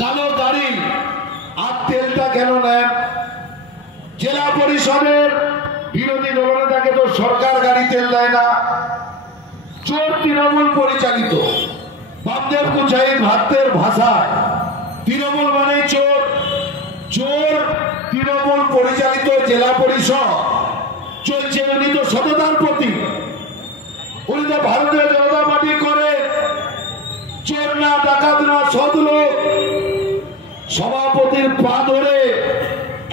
কালো গাড়ি আর তেলটা কেন নেন? জেলা পরিষদের বিরোধী দলনেতাকে তো সরকার গাড়ি তেল দেয় না। চোর তৃণমূল পরিচালিত, বামদেব কুচাইর ভাতের ভাষায় তৃণমূল মানে চোর। চোর তৃণমূল পরিচালিত জেলা পরিষদ চলছে। উনি তো সততার প্রতীক, উনি তো ভারতীয় জনতা পার্টি করে। চোর না, ডাকাত না, সৎ লোক। সভাপতির পা ধরে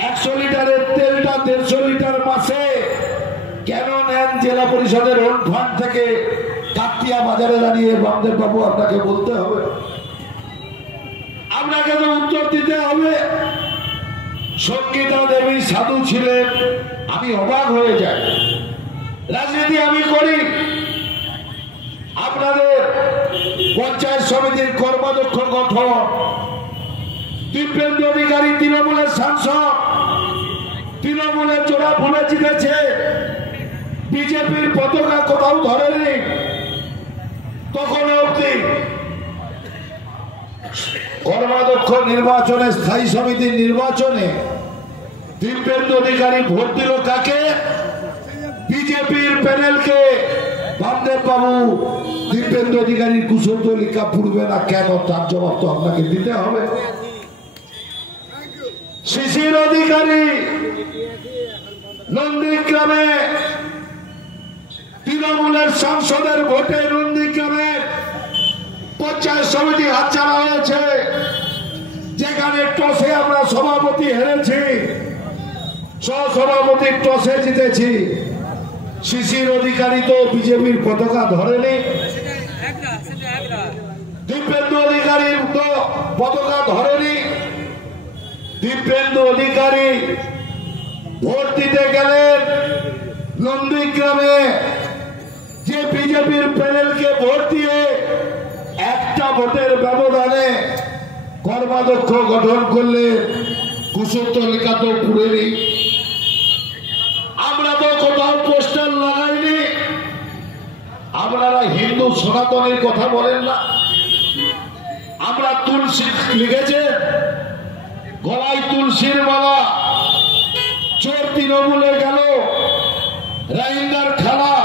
100 লিটারের তেলটা 150 লিটার মাসে কেন নেন জেলা পরিষদের ওন ফান্ড থেকে? কাকতিয়া বাজারে দাঁড়িয়ে বামদেব বাবু আপনাকে বলতে হবে, আপনাকে তো উত্তর দিতে হবে। সঙ্গীতা দেবী সাধু ছিলেন, আমি অবাক হয়ে যাই। রাজনীতি আমি করি, আপনাদের পঞ্চায়েত সমিতির কর্মাধ্যক্ষ গঠন, দিব্যেন্দু অধিকারী তৃণমূলের সাংসদ, তৃণমূলের জোড়া ফুলে জিতেছে, বিজেপির পতাকা কোথাও ধরেনি। তখন অবধি কর্মাধ্যক্ষ নির্বাচনে, স্থায়ী সমিতির নির্বাচনে দিব্যেন্দু অধিকারী ভোট দিল কাকে? বিজেপির প্যানেলকে। বামদেব বাবু দিব্যেন্দু অধিকারীর কুশলতলিকা পুড়বে না কেন? তার জবাব তো আপনাকে দিতে হবে। শিশির অধিকারী নন্দীগ্রামে তৃণমূলের সাংসদের ভোটে নন্দীগ্রামে পঞ্চায়েত সমিতি হাতছাড়া হয়েছে, যেখানে টসে আমরা সভাপতি হেরেছি, সহসভাপতির টসে জিতেছি। শিশির অধিকারী তো বিজেপির পতাকা ধরেনি, দিব্যেন্দু অধিকারীর তো পতাকা ধরেনি। দিব্যেন্দু অধিকারী ভোট দিতে গেলেন নন্দীগ্রামে, যে বিজেপির প্যানেলকে ভোট দিয়ে একটা ভোটের ব্যবধানে কর্মাধ্যক্ষ গঠন করলে কুশলতলিকা তো পুড়েনি। আমরা তো কোথাও পোস্টার লাগাইনি। আপনারা হিন্দু সনাতনের কথা বলেন না। আমরা তুলসী লিখেছে, গলায় তুলসীর মালা। চোর তৃণমূলে গেল, রাইন্দার খালা,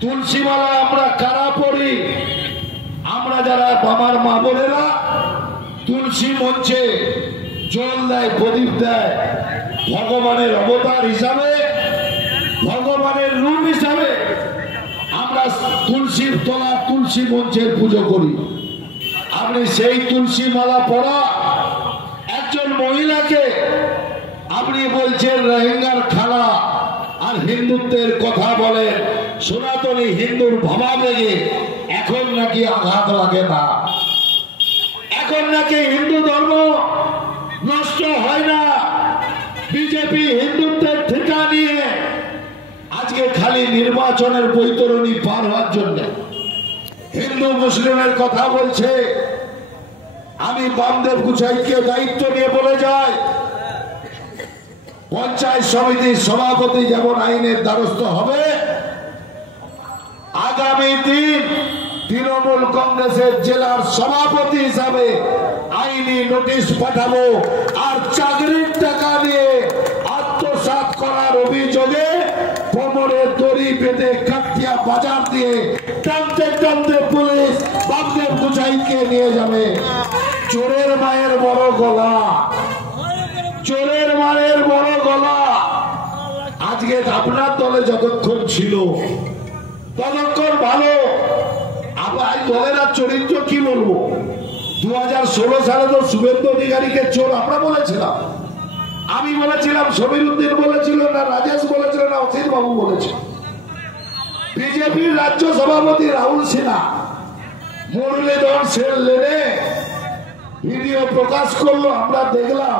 তুলসী মালা আমরা কারা পড়ি? আমরা যারা বাবার মা বোনেরা তুলসী মঞ্চে জল দেয়, প্রদীপ দেয়, ভগবানের অবতার হিসাবে, ভগবানের রূপ হিসাবে আমরা তুলসীর তলা, তুলসী মঞ্চের পুজো করি। আপনি সেই তুলসী মালা পড়া একজন মহিলাকে আপনি বলছেন রোহিঙ্গার খালা, আর হিন্দুত্বের কথা বলেন। সনাতনী হিন্দুর ভাবাবেগে এখন নাকি আঘাত লাগে না, এখন নাকি হিন্দু ধর্ম নষ্ট হয় না। বিজেপি হিন্দুত্বের ঠিকা নিয়ে আজকে খালি নির্বাচনের বৈতরণী পার হওয়ার জন্য হিন্দু মুসলিমের কথা বলছে। আমি বামদেব কুচাইকে দায়িত্ব নিয়ে বলে যাই, পঞ্চায়েত সমিতির সভাপতি যেমন আইনের দ্বারস্থ হবে, আগামী দিন তৃণমূল কংগ্রেসের জেলার সভাপতি হিসাবে আইনি নোটিশ পাঠাবো। আর চাকরির টাকা নিয়ে আত্মসাৎ করার অভিযোগে কোমরে দড়ি বেঁধে কাকতিয়া বাজার দিয়ে টানতে টানতে পুলিশ বামদেব কুচাইকে নিয়ে যাবে। চোরের মায়ের বড় গলা, চোরের মায়ের বড় গলা। আজকে আপনার দলে যতক্ষণ ছিল ততক্ষণ ভালো। আবার দলের আর চরিত্র কি বলবো? 2016 সালে তো শুভেন্দু অধিকারীকে চোর আমরা বলেছিলাম। আমি বলেছিলাম, সমীর উদ্দিন বলেছিল, না রাজেশ বলেছিল, না অসিত বাবু বলেছিল। বিজেপির রাজ্য সভাপতি রাহুল সিনহা মুরলীধর সেন লেনে ভিডিও প্রকাশ করলো, আমরা দেখলাম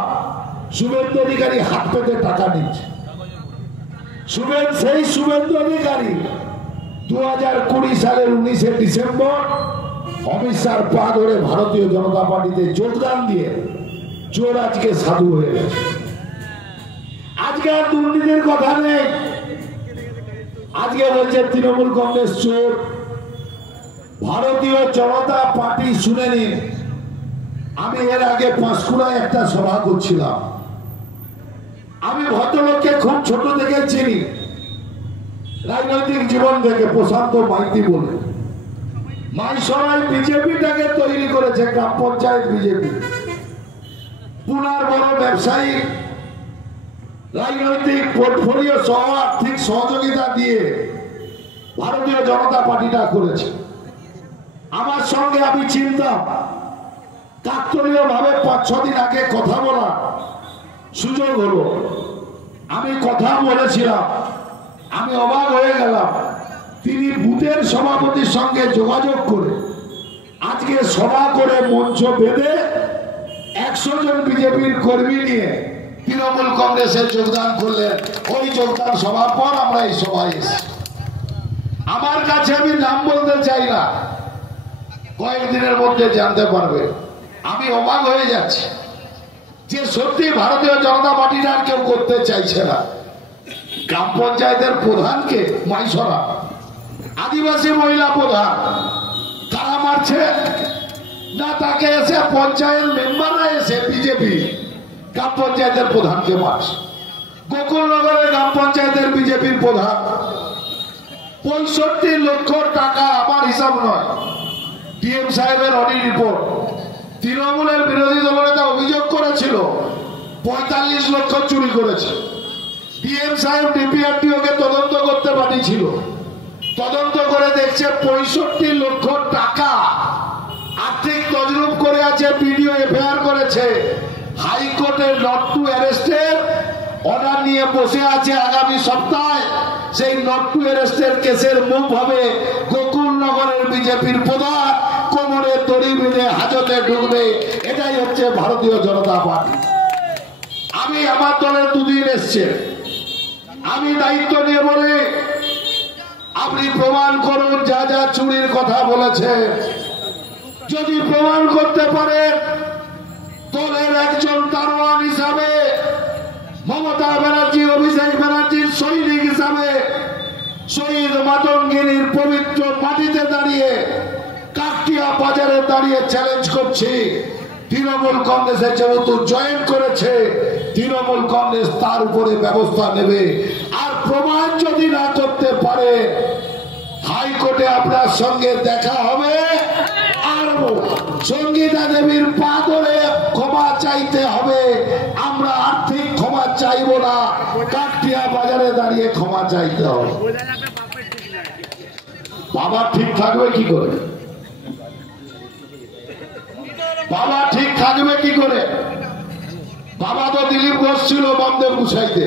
শুভেন্দু অধিকারী হাত পেতে টাকা নিচ্ছে। সেই শুভেন্দু অধিকারী 2020 সালের 19 ডিসেম্বর অমিত শাহর পা ধরে ভারতীয় জনতা পার্টিতে যোগদান দিয়ে চোর আজকে সাধু হয়ে গেছে। আজকে আর দুর্নীতির কথা নেই। আজকে বলছে তৃণমূল কংগ্রেস চোর। ভারতীয় জনতা পার্টি শুনে নিন, আমি এর আগে পাঁশকুড়ায় একটা সভা করছিলাম। আমি ভদ্রলোককে খুব ছোট থেকে চিনি, রাজনৈতিক জীবন থেকে, প্রশান্ত মাইতি বলে। মাইসরাই বিজেপিটাকে তৈরি করেছে, গ্রাম পঞ্চায়েত বিজেপি। পুনার বড় ব্যবসায়ী রাজনৈতিক পোর্টফোলিও সহ আর্থিক সহযোগিতা দিয়ে ভারতীয় জনতা পার্টিটা করেছে। আমার সঙ্গে আমি চিন্তা কাকতালীয় ভাবে 5-6 দিন আগে কথা বলা সুযোগ হলো। আমি কথা বলেছিলাম, আমি অবাক হয়ে গেলাম। তিনি বুথের সভাপতির সঙ্গে যোগাযোগ করে আজকে সভা করে মঞ্চ বেঁধে 100 জন বিজেপির কর্মী নিয়ে তৃণমূল কংগ্রেসে যোগদান করলেন। ওই যোগদান সভার পর আমরা এই সভায় এসেছি। আমার কাছে, আমি নাম বলতে চাই না, কয়েকদিনের মধ্যে জানতে পারবে। আমি অবাক হয়ে যাচ্ছি যে সত্যি ভারতীয় জনতা পার্টির আর কেউ করতে চাইছে না। গ্রাম পঞ্চায়েতের প্রধানকে মাইসরা, আদিবাসী মহিলা প্রধান, তারা মারছে না, তাকে এসে পঞ্চায়েত মেম্বাররা এসে বিজেপি গ্রাম পঞ্চায়েতের প্রধানকে মারছে। গোকুলনগরের গ্রাম পঞ্চায়েতের বিজেপির প্রধান 65 লক্ষ টাকা, আমার হিসাব নয়, ডিএম সাহেবের অডিট রিপোর্ট। তৃণমূলের বিরোধী দলনেতা অভিযোগ করেছিল 45 লক্ষ চুরি করেছে। ডিএম সাহেব ডিপিআরটিওকে তদন্ত করতে পাঠিয়েছিল, তদন্ত করে দেখছে 65 লক্ষ টাকা আর্থিক তজরুপ করে আছে। ভিডিও এফআইআর করেছে। হাইকোর্টের নট টু অ্যারেস্টের অর্ডার নিয়ে বসে আছে। আগামী সপ্তাহে সেই নট টু অ্যারেস্টের কেসের মুখ হবে গোকুলনগরের বিজেপির প্রধান কোমরে দড়ি বেঁধে হাজতে ঢুকবে। এটাই হচ্ছে ভারতীয় জনতা পার্টি। আমি আমার দলের 2 দিন এসছে, আমি দায়িত্ব নিয়ে বলি, আপনি প্রমাণ করুন যা যা চুরির কথা বলেছে। যদি প্রমাণ করতে পারে, দলের একজন দারোয়ান হিসাবে, মমতা ব্যানার্জি অভিষেক ব্যানার্জির সৈনিক হিসাবে শহীদ মাতঙ্গিনীর পবিত্র মাটিতে দাঁড়িয়ে, কাকটিয়া বাজারে দাঁড়িয়ে চ্যালেঞ্জ করছি, তৃণমূল কংগ্রেসে যেহেতু জয়েন করেছে, তৃণমূল কংগ্রেস তার উপরে ব্যবস্থা নেবে। আর প্রমাণ যদি না করতে পারে, হাইকোর্টে আপনার সঙ্গে দেখা হবে। আর সঙ্গীতা দেবীর পা ধরে ক্ষমা চাইতে হবে। আমরা আর্থিক ক্ষমা চাইব না, কাকটিয়া বাজারে দাঁড়িয়ে ক্ষমা চাইতে হবে। বাবা ঠিক থাকবে কি করে? বাবা ঠিক থাকবে কি করে? বাবা তো দিলীপ ঘোষ ছিল বামদেব গুছাইতে,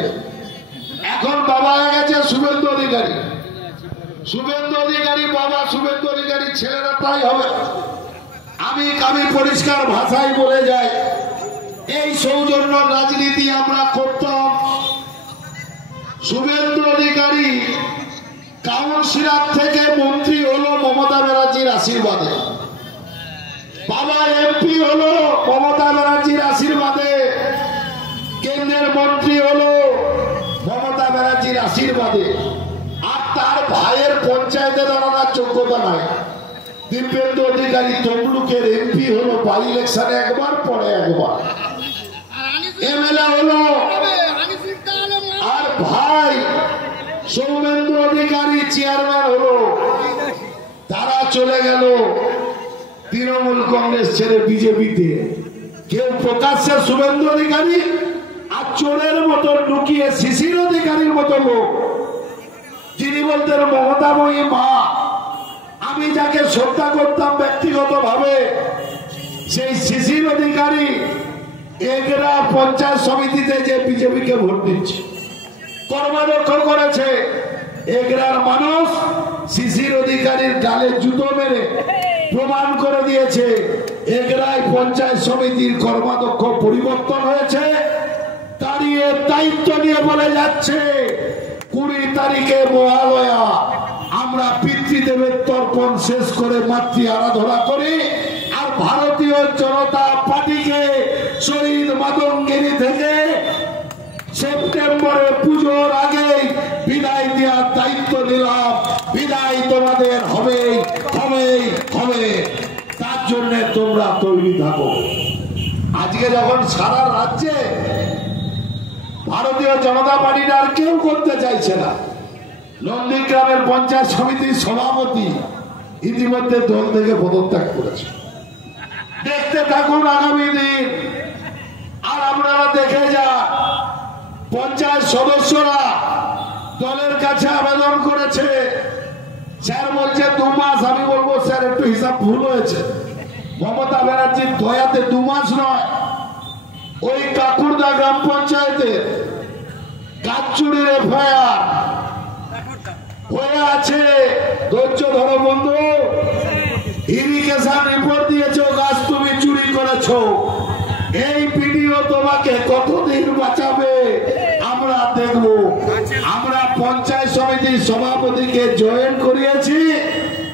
এখন বাবা হয়ে গেছে শুভেন্দু অধিকারী। শুভেন্দু অধিকারী বাবা, শুভেন্দু অধিকারী ছেলেরা তাই হবে। আমি পরিষ্কার ভাষায় বলে যাই, এই সৌজন্য রাজনীতি আমরা করতাম। শুভেন্দু অধিকারী কাউন্সিলর থেকে মন্ত্রী হলো মমতা ব্যানার্জির আশীর্বাদে, বাবা এমপি হলো মমতা ব্যানার্জির আশীর্বাদে, কেন্দ্রের মন্ত্রী হলো মমতা ব্যানার্জির আশীর্বাদে। আর তার ভাইয়ের পঞ্চায়েতে দাঁড়ানোর যোগ্যতা নাই। দিব্যেন্দু অধিকারী তমলুকের এমপি হলো, বাই ইলেকশনে একবার, পরে একবার এমএলএ হলো। আর ভাই সৌমেন্দ্র অধিকারী চেয়ারম্যান হলো। তারা চলে গেল তৃণমূল কংগ্রেস ছেড়ে বিজেপিতে। কেউ প্রকাশ্যে শুভেন্দু অধিকারী, আর চোরের মতো লুকিয়ে শিশির অধিকারীর মতো লোক, যিনি বলতেন মমতাময়ী মা। আমি যাকে শ্রদ্ধা করতাম ব্যক্তিগত ভাবে, সেই শিশির অধিকারী এগরা পঞ্চায়েত সমিতিতে যে বিজেপিকে ভোট দিচ্ছে, কর্মাধ্যক্ষ করেছে। এগরার মানুষ শিশির অধিকারীর গালে জুতো মেরে প্রমাণ করে দিয়েছে এগরায় পঞ্চায়েত সমিতির কর্মাধ্যক্ষ পরিবর্তন হয়েছে। দাঁড়িয়ে দায়িত্ব নিয়ে বলে যাচ্ছে 20 তারিখে মহালয়া আমরা পিতৃদেবের তর্পণ শেষ করে মাতৃ আরাধনা করি। আর ভারতীয় জনতা পার্টিকে শহীদ মাতঙ্গিনী থেকে সেপ্টেম্বরে পুজোর আগে বিদায় দেওয়ার দায়িত্ব নিলাম। বিদায় তোমাদের হবে হবে হবে, তার জন্য তোমরা তৈরি থাকো। আজকে যখন সারা রাজ্যে ভারতীয় জনতা পার্টির আর কেউ করতে চাইছে না, নন্দীগ্রামের পঞ্চায়েত সমিতির সভাপতি ইতিমধ্যে দল থেকে পদত্যাগ করেছে। দেখতে থাকুন আগামী দিন। আর আপনারা দেখে যান, পঞ্চায়েত সদস্যরা দলের কাছে আবেদন করেছে, স্যার বলছে 2 মাস। আমি বলবো স্যার একটু হিসাব ভুল হয়েছে, মমতা ব্যানার্জির দয়াতে 2 মাস নয়, ওই কাকুরদা গ্রাম পঞ্চায়েতে গাছ চুরির এফআইআর হয়ে আছে। ধৈর্য ধরো বন্ধু, ইরিগেশন রিপোর্ট দিয়েছো, গাছ তুমি চুরি করেছো। এই ভিডিও তোমাকে কতদিন বাঁচাবে আমরা দেখব। আমরা পঞ্চায়েত সমিতির সভাপতিকে জয়েন করিয়েছি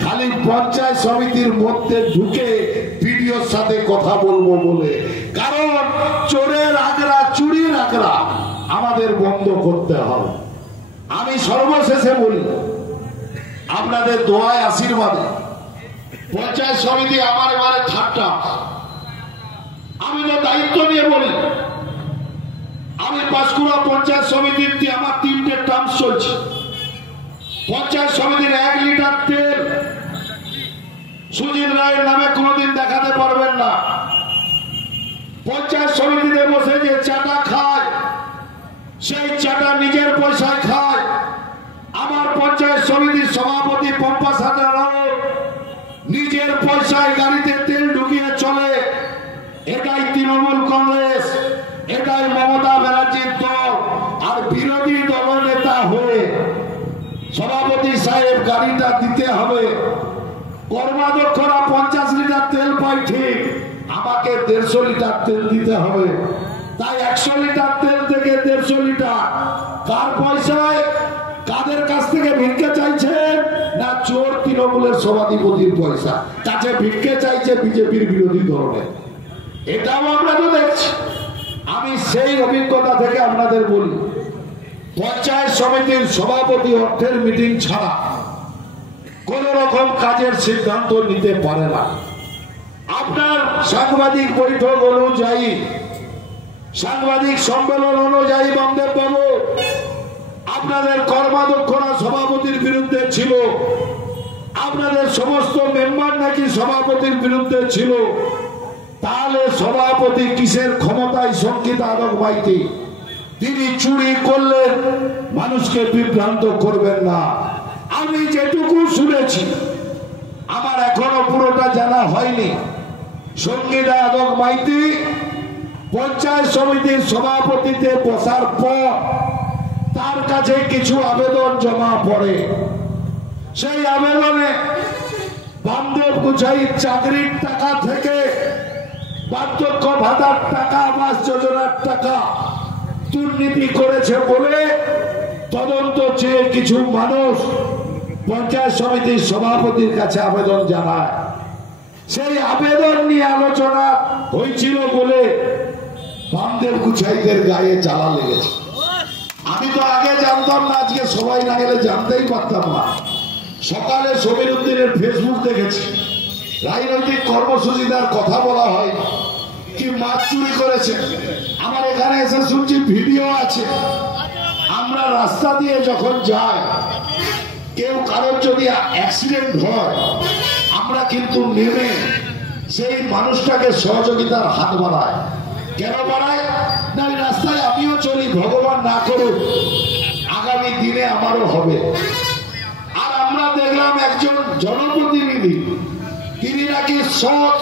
খালি পঞ্চায়েত সমিতির মধ্যে ঢুকে ভিডিওর সাথে কথা বলবো বলে। কারণ চোরের আগরা, চুরির আগরা আমাদের বন্ধ করতে হবে। আমি সর্বশেষে বলি, আপনাদের দোয়ায় আশীর্বাদে পঞ্চায়েত সমিতি আমার এবারে 3rd টার্ম। আমি তো দায়িত্ব নিয়ে বলি, আমি পাঁশকুড়া পঞ্চায়েত সমিতির আমার 3টে টার্ম চলছে। পঞ্চায়েত সমিতির 1 লিটার তেল সুজিত রায়ের নামে কোনোদিন দেখাতে পারবেন না। পঞ্চায়েত সমিতিতে বসে যে চাটা খায়, সেই চাটা নিজের পয়সায় খায়। আমার পঞ্চায়েত সমিতির সভাপতি পম্পা সাঁতরা নিজের পয়সায় গাড়িতে তেল ঢুকিয়ে চলে। এটাই তৃণমূল কংগ্রেস, এটাই মমতা ব্যানার্জির দল। আর বিরোধী দলনেতা হয়ে সভাপতি সাহেব গাড়িটা দিতে হবে। কর্মাধ্যক্ষরা 50 লিটার তেল পায় ঠিক, আমাকে 150 লিটার তেল দিতে হবে। তাই 100 লিটার তেল থেকে 150 লিটার কার পয়সায়, কাদের কাছ থেকে ভিক্ষে চাইছেন? না চোর তৃণমূলের সভাধিপতির পয়সা কাছে ভিক্ষে চাইছে বিজেপির বিরোধী দলের। এটাও আমরা তো দেখছি। আমি সেই অভিজ্ঞতা থেকে আপনাদের বলি, পঞ্চায়েত সমিতির সভাপতি অর্থের মিটিং ছাড়া কোন রকম কাজের সিদ্ধান্ত নিতে পারে না। আপনার সাংবাদিক বৈঠক অনুযায়ী, সাংবাদিক সম্মেলন অনুযায়ী বামদেব বাবু আপনাদের কর্মাধ্যক্ষরা সভাপতির বিরুদ্ধে ছিল, আপনাদের সমস্ত মেম্বার নাকি সভাপতির বিরুদ্ধে ছিল। তাহলে সভাপতি কিসের ক্ষমতায় শঙ্কিত আদক মাইতি? তিনি চুরি করলেন, মানুষকে বিভ্রান্ত করবেন না। আমি যেটুকু শুনেছি, আমার এখনো পুরোটা জানা হয়নি, সঙ্গীতা আদক মাইতি পঞ্চায়েত সমিতির সভাপতিতে বসার পর তার কাছে কিছু আবেদন জমা পড়ে। সেই আবেদনে বামদেব কুচাইর চাকরির টাকা থেকে বার্ধক্য ভাতার টাকা, আবাস যোজনার টাকা দুর্নীতি করেছে বলে তদন্ত চেয়ে কিছু মানুষ পঞ্চায়েত সমিতির সভাপতির কাছে আবেদন জানায়। সেই আবেদন নিয়ে আলোচনা হয়েছিল বলে বামদেব কুচাইদের গায়ে জ্বালা লেগেছে। আমি তো আগে জানতাম না, আজকে সবাই না গেলে জানতেই পারতাম না। সকালে সমীর উদ্দিনের ফেসবুক দেখেছি, রাজনৈতিক কর্মসূচিটার কথা বলা হয় কি মাছ চুরি করেছে। আমার এখানে এসে শুনছি ভিডিও আছে। আমরা রাস্তা দিয়ে যখন যাই, কেউ কারোর যদি অ্যাক্সিডেন্ট হয়, আমরা কিন্তু নেমে সেই মানুষটাকে সহযোগিতার হাত বাড়াই। কেন বাড়ায় না? রাস্তায় আমিও চলি, ভগবান না করুক আগামী দিনে আমারও হবে। আর আমরা দেখলাম একজন জনপ্রতিনিধি, তিনি নাকি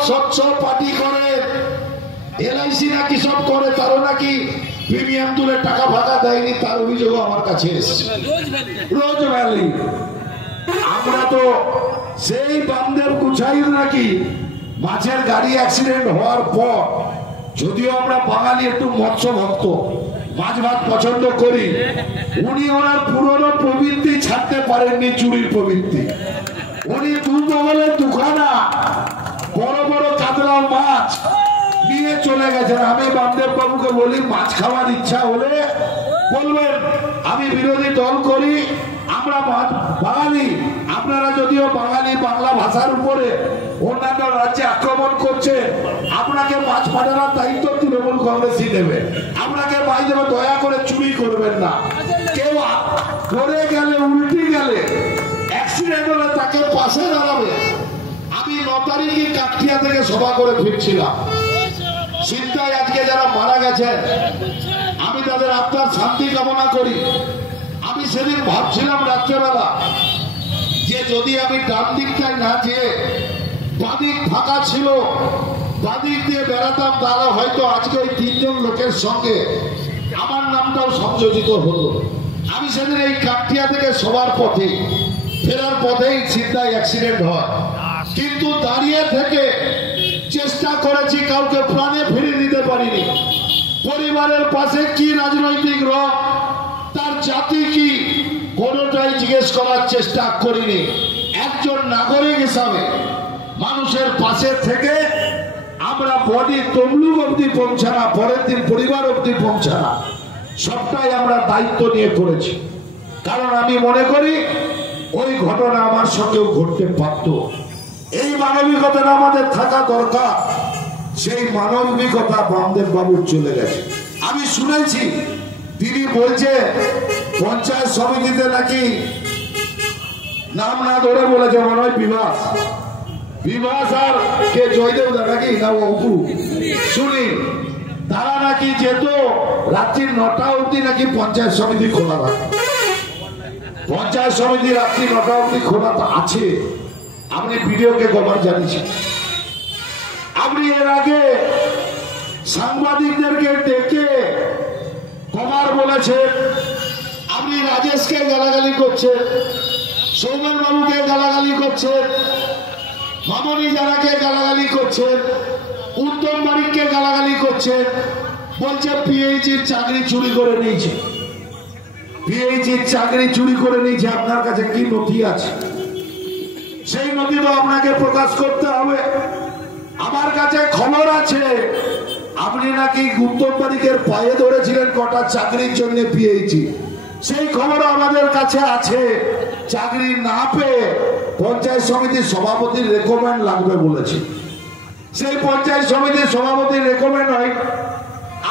স্বচ্ছ পার্টি করে, এলআইসি নাকি সব করে, তারও নাকি প্রিমিয়াম তুলে টাকা ফাঁকা দেয়নি, তার অভিযোগ আমার কাছে এসেছে। রোজ ভ্যালি। আমরা তো সেই বামদেব কুচাইর নাকি মাছের গাড়ি অ্যাক্সিডেন্ট হওয়ার পর, যদিও আমরা বাঙালি একটু মৎস্য ভক্ত, মাছ ভাত পছন্দ করি, উনি ওনার পুরনো প্রবৃত্তি ছাড়তে পারেননি, চুরির প্রবৃত্তি। উনি দুবগলের দুখানা বড় বড় কাতলা মাছ নিয়ে চলে গেছেন। আমি বামদেব বাবুকে বলি, মাছ খাওয়ার ইচ্ছা হলে বলবেন, আমি বিরোধী দল করি, আমরা বাঙালি, আপনারা যদিও বাঙালি, বাংলা ভাষার উপরে অন্যান্য রাজ্যে আক্রমণ করছে, আপনাকে মাছ পাঠানোর দায়িত্ব কংগ্রেসই নেবে। আপনাকে ভাই দেবে, দয়া করে চুরি করবেন না। কেউ পড়ে গেলে, উল্টে গেলে, অ্যাক্সিডেন্ট হলে তাকে পাশে দাঁড়াবে। আমি 9 তারিখে কাঠিয়া থেকে সভা করে ফিরছিলাম। চিন্তায় আজকে যারা মারা গেছেন, আমি তাদের আত্মার শান্তি কামনা করি। আমি সেদিন ভাবছিলাম রাত্রেবেলা যে যদি আমি ডান দিকটায় না যেয়ে বাদিক ফাঁকা ছিল, বাদিক দিয়ে বেড়াতাম, তাহলে হয়তো আজকে ওই 3 জন লোকের সঙ্গে আমার নামটাও সংযোজিত হলো। আমি সেদিন এই কাঠিয়া থেকে সবার পথে ফেরার পথেই চিন্তায় অ্যাক্সিডেন্ট হয়, কিন্তু দাঁড়িয়ে থেকে চেষ্টা করেছি, কাউকে প্রাণে ফিরিয়ে দিতে পারিনি। পরিবারের পাশে কি রাজনৈতিক রং, তার জাতি কি, কোনোটাই জিজ্ঞেস করার চেষ্টা করিনি। একজন নাগরিক হিসাবে মানুষের পাশে থেকে আমরা বডি তমলুক অব্দি পৌঁছানা, পরের দিন পরিবার অব্দি পৌঁছানা, সবটাই আমরা দায়িত্ব নিয়ে করেছি। কারণ আমি মনে করি ওই ঘটনা আমার সঙ্গেও ঘটতে পারত। এই মানবিকতাটা আমাদের থাকা দরকার। সেই মানবিকতা বামদেব বাবুর চলে গেছে। আমি শুনেছি তিনি বলছে পঞ্চায়েত সমিতিতে নাকি নাম না ধরে বলেছে, মনে হয় বিভাস আর কে জয়দেব দা নাকি না অপু শুনি, তারা নাকি যেত রাত্রি 9টা অবধি নাকি পঞ্চায়েত সমিতি খোলা থাকে। পঞ্চায়েত সমিতি রাত্রি 9টা অবধি খোলা আছে। আপনি ভিডিওকে কভার জানিয়েছেন। আপনি এর আগে সাংবাদিকদেরকে ডেকে কভার বলেছেন। আপনি রাজেশকে গালাগালি করছেন, সৌমেন বাবুকে গালাগালি করছেন, মামনি জানাকে গালাগালি করছেন, উত্তম বারিককে গালাগালি করছেন। বলছে পিএইচির চাকরি চুরি করে নিয়েছে, পিএইচির চাকরি চুরি করে নিয়েছে। আপনার কাছে কি নথি আছে? সেই নথি তো আপনাকে প্রকাশ করতে হবে। আমার কাছে খবর আছে আপনি নাকি উত্তম বারিকের পায়ে ধরেছিলেন কটা চাকরির জন্য পিএইচি। সেই খবর আমাদের কাছে আছে। চাকরি না পেয়ে পঞ্চায়েত সমিতির সভাপতির রেকমেন্ড লাগবে বলেছে। সেই পঞ্চায়েত সমিতির সভাপতির রেকমেন্ড হয়।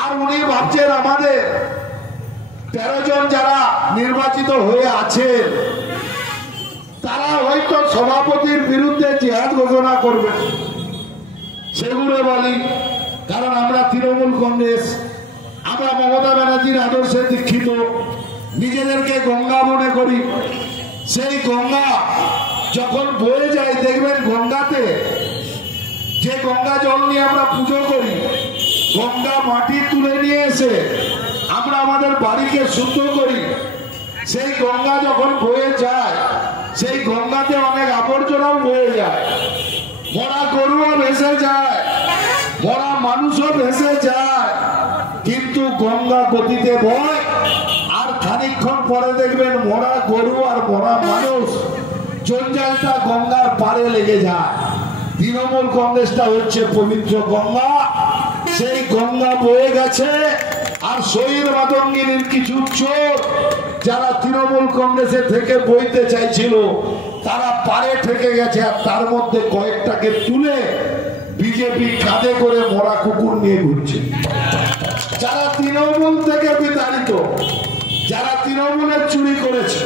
আর উনি ভাবছেন আমাদের 13 জন যারা নির্বাচিত হয়ে আছে তারা হয়তো সভাপতির বিরুদ্ধে জিহাদ ঘোষণা করবে। সেগুলো বলি, কারণ আমরা তৃণমূল কংগ্রেস, আমরা মমতা ব্যানার্জির আদর্শে দীক্ষিত, নিজেদেরকে গঙ্গা মনে করি। সেই গঙ্গা যখন বয়ে যায়, দেখবেন গঙ্গাতে যে গঙ্গা জল নিয়ে আমরা পুজো করি, গঙ্গা মাটি তুলে নিয়ে এসে আমরা আমাদের বাড়িকে শুদ্ধ করি। সেই গঙ্গা যখন বয়ে যায়, সেই গঙ্গাতে অনেক আবর্জনাও বয়ে যায়, মরা গরুও ভেসে যায়, মরা মানুষও ভেসে যায়। কিন্তু গঙ্গা গতিতে বয়, আর খানিকক্ষণ পরে দেখবেন মরা গরু আর মরা মানুষ, জঞ্জালটা গঙ্গার পাড়ে লেগে যায়। তৃণমূল কংগ্রেসটা হচ্ছে পবিত্র গঙ্গা। সেই গঙ্গা বয়ে গেছে, আর শহীদ মাতঙ্গিনীর কিছু চোর যারা তৃণমূল কংগ্রেসে থেকে বইতে চাইছিল তারা পারে ঠেকে গেছে। আর তার মধ্যে কয়েকটাকে তুলে বিজেপি কাঁধে করে মরা কুকুর নিয়ে ঘুরছে। যারা তৃণমূল থেকে বিতাড়িত, যারা তৃণমূলের চুরি করেছে,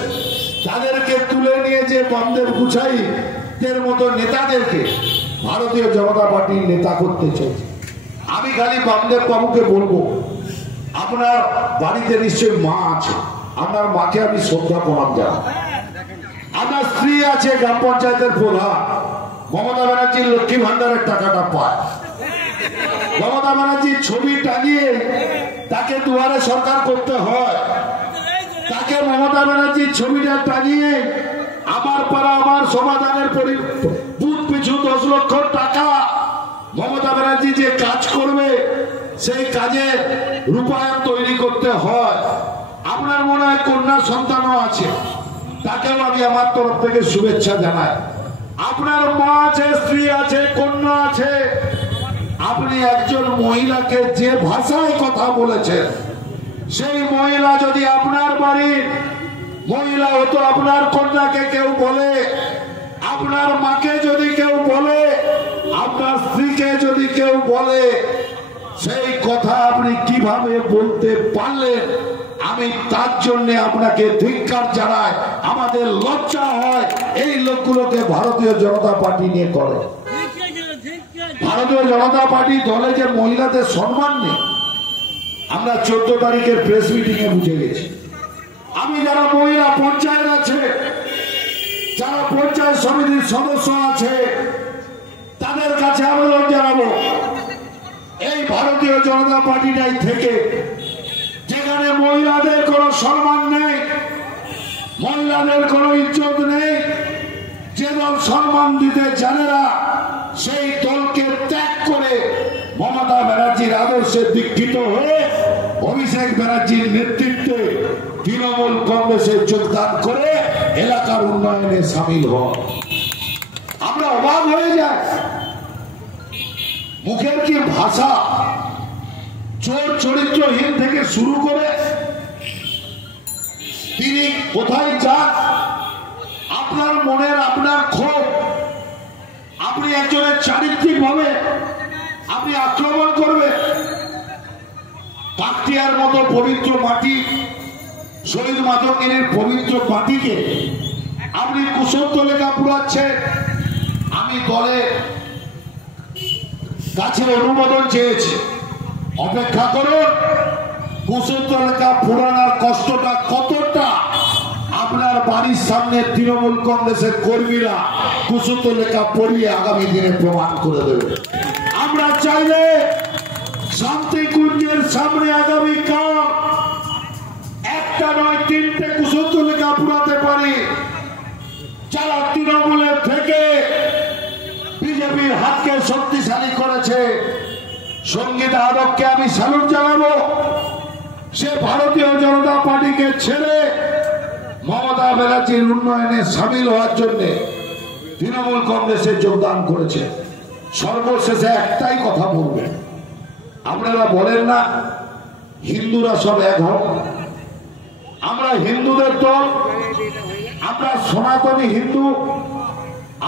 তাদেরকে তুলে নিয়ে যে বামদেব গুছাইদের মতো নেতাদেরকে ভারতীয় জনতা পার্টির নেতা করতে চাইছে। আমি খালি বামদেব বাবুকে বলবো, আপনার বাড়িতে নিশ্চয়ই মা আছে, আপনার মাকে আমি শ্রদ্ধা প্রণাম জানাই। আপনার স্ত্রী আছে, গ্রাম পঞ্চায়েতের প্রধান, মমতা ব্যানার্জির লক্ষ্মী ভান্ডারের টাকাটা পায়। মমতা ব্যানার্জির ছবি টাঙিয়ে তাকে দুয়ারে সরকার করতে হয়। তাকে মমতা ব্যানার্জির ছবিটা টাঙিয়ে আমার পাড়া আমার সমাধানের বুথ পিছু 10 লক্ষ টাকা মমতা ব্যানার্জি যে কাজ করবে সেই কাজে রূপায়ণ তৈরি করতে হয়। আপনার মনে হয় কন্যা সন্তানও আছে, তাকেও আমি আমার তরফ থেকে শুভেচ্ছা জানাই। আপনার মা আছে, স্ত্রী আছে, কন্যা আছে। আপনি একজন মহিলাকে যে ভাষায় কথা বলেছেন, সেই মহিলা যদি আপনার বাড়ির মহিলা হতো, আপনার কন্যাকে কেউ বলে, আপনার মাকে যদি কেউ বলে, আপনার স্ত্রীকে যদি কেউ বলে, সেই কথা আপনি কিভাবে বলতে পারলেন? আমি তার জন্য আপনাকে ধিক্কার জানাই। আমাদের লজ্জা হয় এই লোকগুলোকে ভারতীয় জনতা পার্টি নিয়ে করে। ভারতীয় জনতা পার্টি দলে যে মহিলাদের সম্মান নেই, আমরা 14 তারিখের প্রেস মিটিং এ বুঝে গেছি। আমি যারা মহিলা পঞ্চায়েত আছে, যারা পঞ্চায়েত সমিতির সদস্য আছে, তাদের কাছে আবেদন জানাবো, এই ভারতীয় জনতা পার্টিটাই থেকে যেখানে মহিলাদের কোনো সম্মান নেই, মহিলাদের কোনো ইজ্জত নেই, যে দল সম্মান দিতে জানে না সেই দলকে ত্যাগ করে মমতা ব্যানার্জির আদর্শে দীক্ষিত হয়ে অভিষেক ব্যানার্জির নেতৃত্বে তৃণমূল কংগ্রেসে যোগদান করে এলাকার উন্নয়নে সামিল হন। আমরা অবাক হয়ে যাই, মুখের কি ভাষা! চোর চরিত্রহীন থেকে শুরু করে তিনি কোথায় যান, আপনার মনের আপনার ক্ষোভ, আপনি একজনের চারিত্রিক ভাবে আপনি আক্রমণ করবেন। পাকটিয়ার মতো পবিত্র মাটি, শহীদ মাতঙ্গিনীর পবিত্র মাটিকে আপনি কুশলতলিকা পুরাচ্ছেন। আমি দলে কাছে অনুমোদন চেয়েছি, অপেক্ষা করুন। কুশলতলিকা পুরানোর কষ্টটা কতটা আপনার বাড়ির সামনে তৃণমূল কংগ্রেসের কর্মীরা কুশলতলিকা পড়িয়ে আগামী দিনে প্রমাণ করে দেবে। আমরা চাইলে শান্তিকুঞ্জের সামনে আগামীকাল একটা নয় 3টে কুশলতলিকা পুরাতে পারি। যারা তৃণমূলের থেকে বিজেপির হাতকে শক্তিশালী করেছে, সঙ্গীত আদবকে আমি স্যালুট জানাবো। সে ভারতীয় জনতা পার্টিকে ছেড়ে মমতা ব্যানার্জির উন্নয়নে সামিল হওয়ার জন্য তৃণমূল কংগ্রেসে যোগদান করেছে। সর্বশেষে একটাই কথা বলবেন, আপনারা বলেন না হিন্দুরা সব এক হোক, আমরা হিন্দুদের দল, আমরা সনাতনী হিন্দু।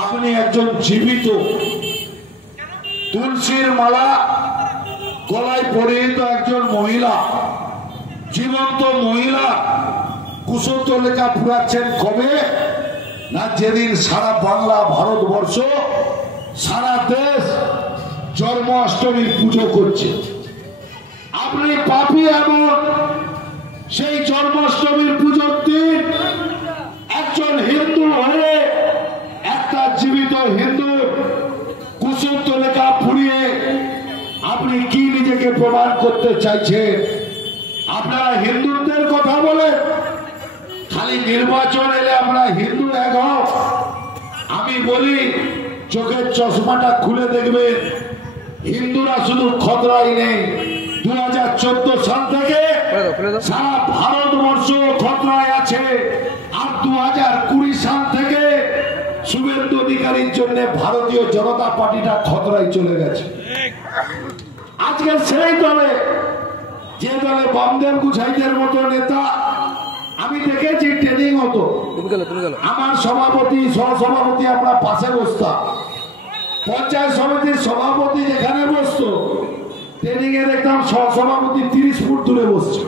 আপনি একজন জীবিত তুলসীর মালা গলায় পরিহিত একজন মহিলা, জীবন্ত মহিলা কুশলতলিকা পুরাচ্ছেন কবে না? যেদিন সারা বাংলা, ভারতবর্ষ, সারা দেশ জন্মাষ্টমীর পুজো করছে। আপনি পাপী এমন সেই জন্মাষ্টমীর পুজোর দিন একজন হিন্দু হয়ে একটা জীবিত হিন্দু কুশলতলিকা পুড়িয়ে আপনি কি নিজেকে প্রমাণ করতে চাইছেন? আপনারা হিন্দুদের কথা বলেন, খালি নির্বাচন এলে আমরা হিন্দু এক হব। আমি বলি চোখের চশমাটা খুলে দেখবেন, হিন্দুরা শুধু খতরাই নেই। 2014 সাল থেকে সারা ভারতবর্ষ খতরায় আছে। আর 2020 সাল থেকে শুভেন্দু অধিকারীর জন্য ভারতীয় জনতা পার্টিটা খতরায় চলে গেছে। আজকে সেই দলে, যে দলে বামদেব গুছাইদের মতো নেতা আমি দেখেছি ট্রেনিং হতো, আমার সভাপতি সহসভাপতি আমরা পাশে বসতাম, পঞ্চায়েত সমিতির সভাপতি যেখানে বসতো ট্রেনিং এ দেখতাম সহসভাপতি 30 ফুট দূরে বসছে।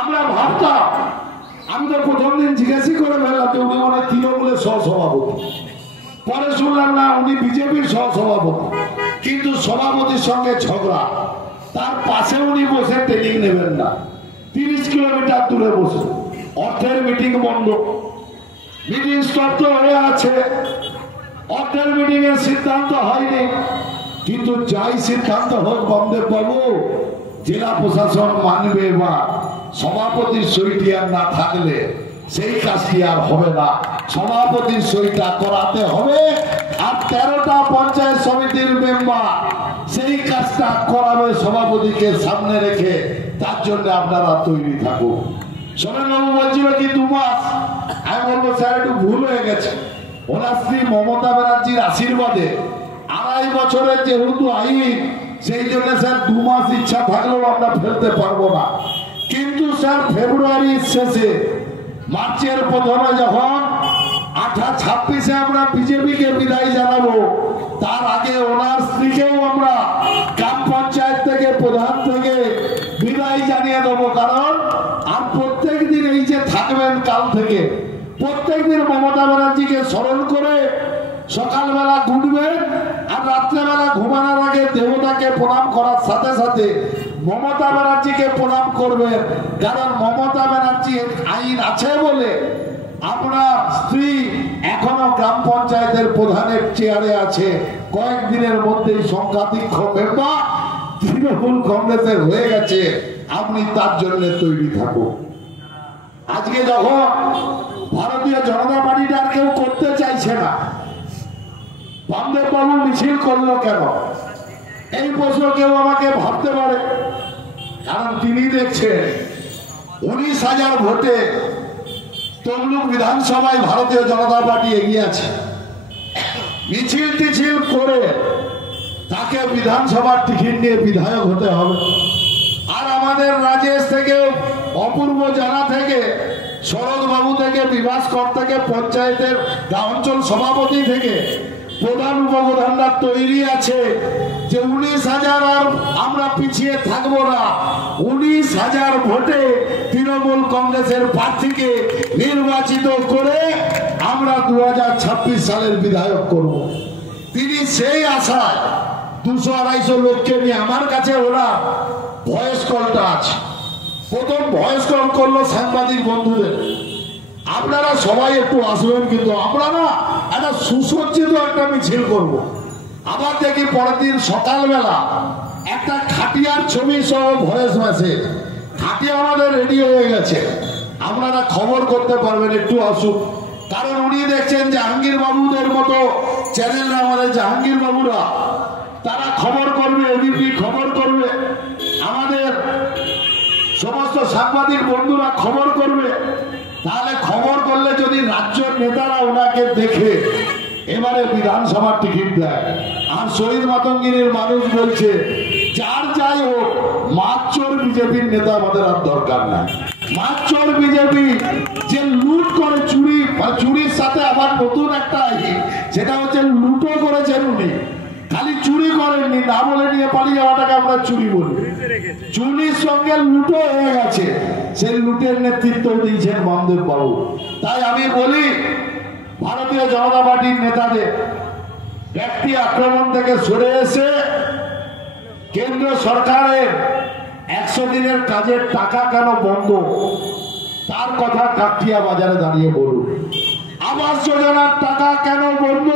আমরা ভাবতাম, আমি তো প্রথম দিন জিজ্ঞাসা করে ফেললাম উনি মনে তৃণমূলের সহসভাপতি, পরে শুনলাম না উনি বিজেপির সহসভাপতি, কিন্তু সভাপতির সঙ্গে ঝগড়া, তার পাশে উনি বসে ট্রেনিং নেবেন না, 30 কিলোমিটার দূরে বসে। অর্থের মিটিং বন্ধ, মিটিং স্তব্ধ হয়ে আছে, অর্থের মিটিং এর সিদ্ধান্ত হয়নি। কিন্তু যাই সিদ্ধান্ত হোক বামদেব বাবু, জেলা প্রশাসন মানবে বা সভাপতির সইটি আর না থাকলে সেই কাজটি আর হবে না। সভাপতির সইটা করাতে হবে, আর 13টা পঞ্চায়েত সমিতির মেম্বার সেই কাজটা করাবে সভাপতিকে সামনে রেখে। তার জন্য আপনারা তৈরি থাকুন। সোমেনবাবু বলছিল কি 2 মাস, আমি বলবো স্যার একটু ভুল হয়ে গেছে। ওনার স্ত্রী মমতা ব্যানার্জির আশীর্বাদে 2.5 বছরের যেহেতু আইন, সেই জন্য স্যার 2 মাস ইচ্ছা থাকলেও আমরা ফেলতে পারবো না। কিন্তু স্যার ফেব্রুয়ারির শেষে, মার্চের প্রথমে যখন 26-এ আমরা বিজেপিকে বিদায় জানাবো, তার আগে ওনার স্ত্রীকেও আমরা গ্রাম পঞ্চায়েত থেকে, প্রধান থেকে নেতাকে প্রণাম করার সাথে সাথে মমতা ব্যানার্জিকে প্রণাম করবেন, কারণ মমতা ব্যানার্জি আইন আছে বলে আপনার স্ত্রী এখনো গ্রাম পঞ্চায়েতের প্রধানের চেয়ারে আছে। কয়েকদিনের মধ্যেই সংখ্যাধিক্য মেম্বার তৃণমূল কংগ্রেসের হয়ে গেছে, আপনি তার জন্য তৈরি থাকুন। আজকে যখন ভারতীয় জনতা পার্টিটা আর কেউ করতে চাইছে না, বামদেব বাবু মিছিল করলো কেন, এই প্রশ্ন কেউ আমাকে ভাবতে পারে। কারণ তিনি দেখছেন 19,000 ভোটে তমলুক বিধানসভায় ভারতীয় জনতা পার্টি এগিয়ে আছে। মিছিল টিছিল করে তাকে বিধানসভার টিকিট নিয়ে বিধায়ক হতে হবে। আর আমাদের রাজেশ থেকে, অপূর্ব জানা থেকে, শরৎ বাবু থেকে, বিভাসকর থেকে, পঞ্চায়েতের অঞ্চল সভাপতি থেকে প্রধান উপপ্রধানরা তৈরি আছে যে 19,000 আর আমরা পিছিয়ে থাকবো না। 19,000 ভোটে তৃণমূল কংগ্রেসের প্রার্থীকে নির্বাচিত করে আমরা 2026 সালের বিধায়ক করব। তিনি সেই আশায় 200-250 লোককে নিয়ে, আমার কাছে ওরা ভয়েস কলটা আছে, প্রথম ভয়েস কল করলো সাংবাদিক বন্ধুদের, আপনারা সবাই একটু আসবেন, কিন্তু আমরা না একটা সুসজ্জিত একটা মিছিল করব। আবার দেখি পরের দিন সকালবেলা একটা খাটিয়ার ছবি সহ ভয়েস মেসেজ, খাটিয়া আমাদের রেডি হয়ে গেছে, আপনারা খবর করতে পারবেন, একটু আসুন। কারণ উনি দেখছেন জাহাঙ্গীর বাবুদের মতো চ্যানেল, আমাদের জাহাঙ্গীর বাবুরা তারা খবর করবে, এবিপি খবর করবে, আমাদের সমস্ত সাংবাদিক বন্ধুরা খবর করবে। তাহলে খবর করলে যদি রাজ্যের নেতারা ওনাকে দেখে এবারে বিধানসভার টিকিট দেয়। আর শহীদ মাতঙ্গিনীর মানুষ বলছে যার যাই হোক, মাতচোর বিজেপির নেতা আমাদের আর দরকার নাই। মাতচোর বিজেপি যে লুট করে, চুরির সাথে আবার নতুন একটা সেটা হচ্ছে লুটও করেছেন উনি, খালি চুরি করেননি, না বলে নিয়ে পালিয়ে যাওয়াটাকে আমরা চুরি বলি। চুরির সঙ্গে লুটো হয়ে গেছে, সেই লুটের নেতৃত্ব দিয়েছেন বামদেব বাবু। তাই আমি বলি ভারতীয় জনতা পার্টির নেতাদের ব্যক্তি আক্রমণ থেকে সরে এসে কেন্দ্র সরকারের 100 দিনের কাজের টাকা কেন বন্ধ তার কথা কাকটিয়া বাজারে দাঁড়িয়ে বলুন। আবাস যোজনার টাকা কেন বন্ধ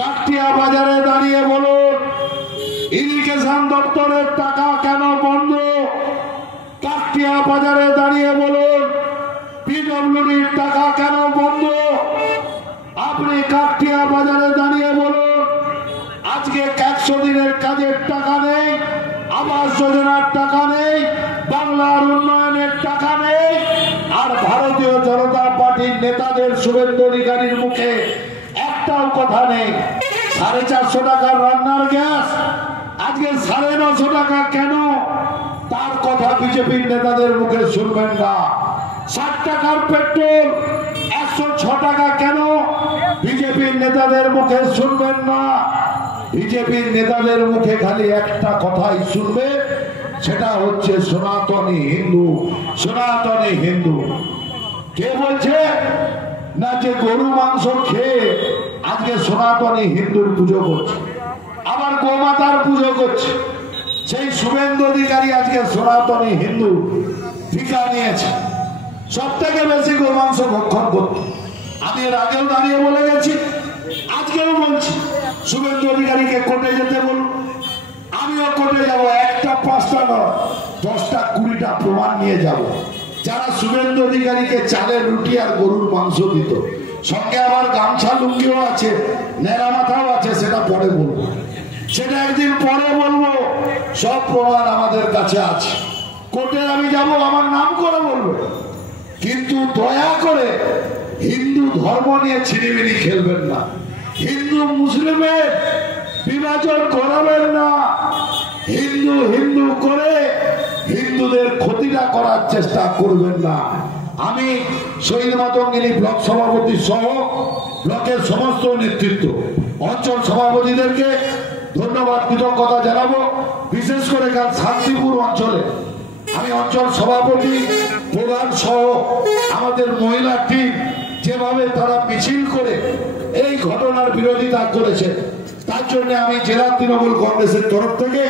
কাকটিয়া বাজারে দাঁড়িয়ে বলুন। ইরিগেশন দপ্তরের টাকা কেন বন্ধ কাকটিয়া বাজারে দাঁড়িয়ে বলুন। পিডব্লিউডির টাকা কেন বন্ধ আপনি কাকটিয়া বাজারে দাঁড়িয়ে বলুন। আজকে 100 দিনের কাজের টাকা নেই, আবাস যোজনার টাকা নেই, বাংলার উন্নয়নের টাকা নেই, আর ভারতীয় জনতা পার্টির নেতাদের শুভেন্দু অধিকারীর মুখে একটাও কথা নেই। 450 টাকার রান্নার গ্যাস আজকে 950 টাকা কেন, তার কথা বিজেপির নেতাদের মুখে শুনবেন না। 60 টাকার পেট্রোল 106 টাকা কেন, বিজেপির নেতাদের মুখে শুনবেন না। বিজেপির নেতাদের মুখে খালি একটা কথাই শুনবে, সেটা হচ্ছে সনাতনী হিন্দু, সনাতনী হিন্দু। কে বলছে না যে গরু মাংস খেয়ে আজকে সনাতনী হিন্দুর পুজো করছে, আবার গোমাতার পুজো করছে। সেই শুভেন্দু অধিকারী আজকে সনাতনী হিন্দু টিকা নিয়েছে, সব থেকে বেশি গোমাংস ভক্ষণ করতে। আমি এর আগেও দাঁড়িয়ে বলে গেছি, আজকেও বলছি, শুভেন্দু অধিকারীকে কোর্টে যেতে বলুন, আমিও কোর্টে যাব। 1টা 5টা নয়, 10টা 20টা প্রমাণ নিয়ে যাব, যারা শুভেন্দু অধিকারীকে চালের রুটি আর গরুর মাংস দিত, সঙ্গে আবার গামছা লুঙ্গিও আছে, নেড়া মাথাও আছে, সেটা পরে বলবো, সেটা একদিন পরে বলবো। সব প্রমাণ আমাদের কাছে আছে, কোর্টে আমি যাব, আমার নাম করে বলবো। কিন্তু দয়া করে হিন্দু ধর্ম নিয়ে ছিনিমিনি খেলবেন না, হিন্দু মুসলিমের বিভাজন করাবেন না, হিন্দু হিন্দু করে হিন্দুদের ক্ষতিটা করার চেষ্টা করবেন না। আমি শহীদ মাতঙ্গিনী ব্লক সভাপতি সহ ব্লকের সমস্ত নেতৃত্ব, অঞ্চল সভাপতিদেরকে ধন্যবাদ কৃতজ্ঞতা জানাবো। বিশেষ করে কাল শান্তিপুর অঞ্চলে আমি অঞ্চল সভাপতি প্রধান সহ আমাদের মহিলা টিম যেভাবে তারা মিছিল করে এই ঘটনার বিরোধিতা করেছে, তার জন্য আমি জেলা তৃণমূল কংগ্রেসের তরফ থেকে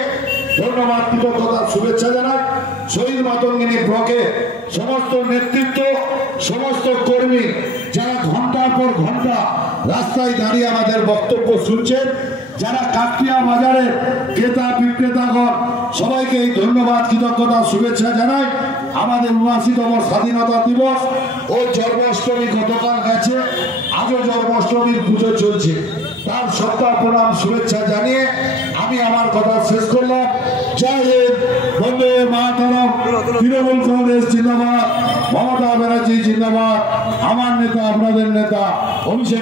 ধন্যবাদ, কৃতজ্ঞতা, শুভেচ্ছা জানাই। শহীদ মাতঙ্গিনী ব্লকে সমস্ত নেতৃত্ব, সমস্ত কর্মী যারা ঘন্টার পর ঘন্টা রাস্তায় দাঁড়িয়ে আমাদের বক্তব্য শুনছেন, যারা কাকটিয়া বাজারে ক্রেতা বিক্রেতাগণ, সবাইকে এই ধন্যবাদ, কৃতজ্ঞতা, শুভেচ্ছা জানাই। আমাদের ৭৯তম স্বাধীনতা দিবস ও জন্মাষ্টমী গতকাল গেছে, আজও জন্মাষ্টমীর পুজো চলছে, তার সত্তা প্রণাম শুভেচ্ছা জানিয়ে আমি আমার কথা শেষ করলাম। জয় হিন্দ, বন্দে মাতরম। তৃণমূল কংগ্রেস জিন্দাবাদ, মমতা ব্যানার্জি জিন্দাবাদ। আমার নেতা, আপনাদের নেতা অভিষেক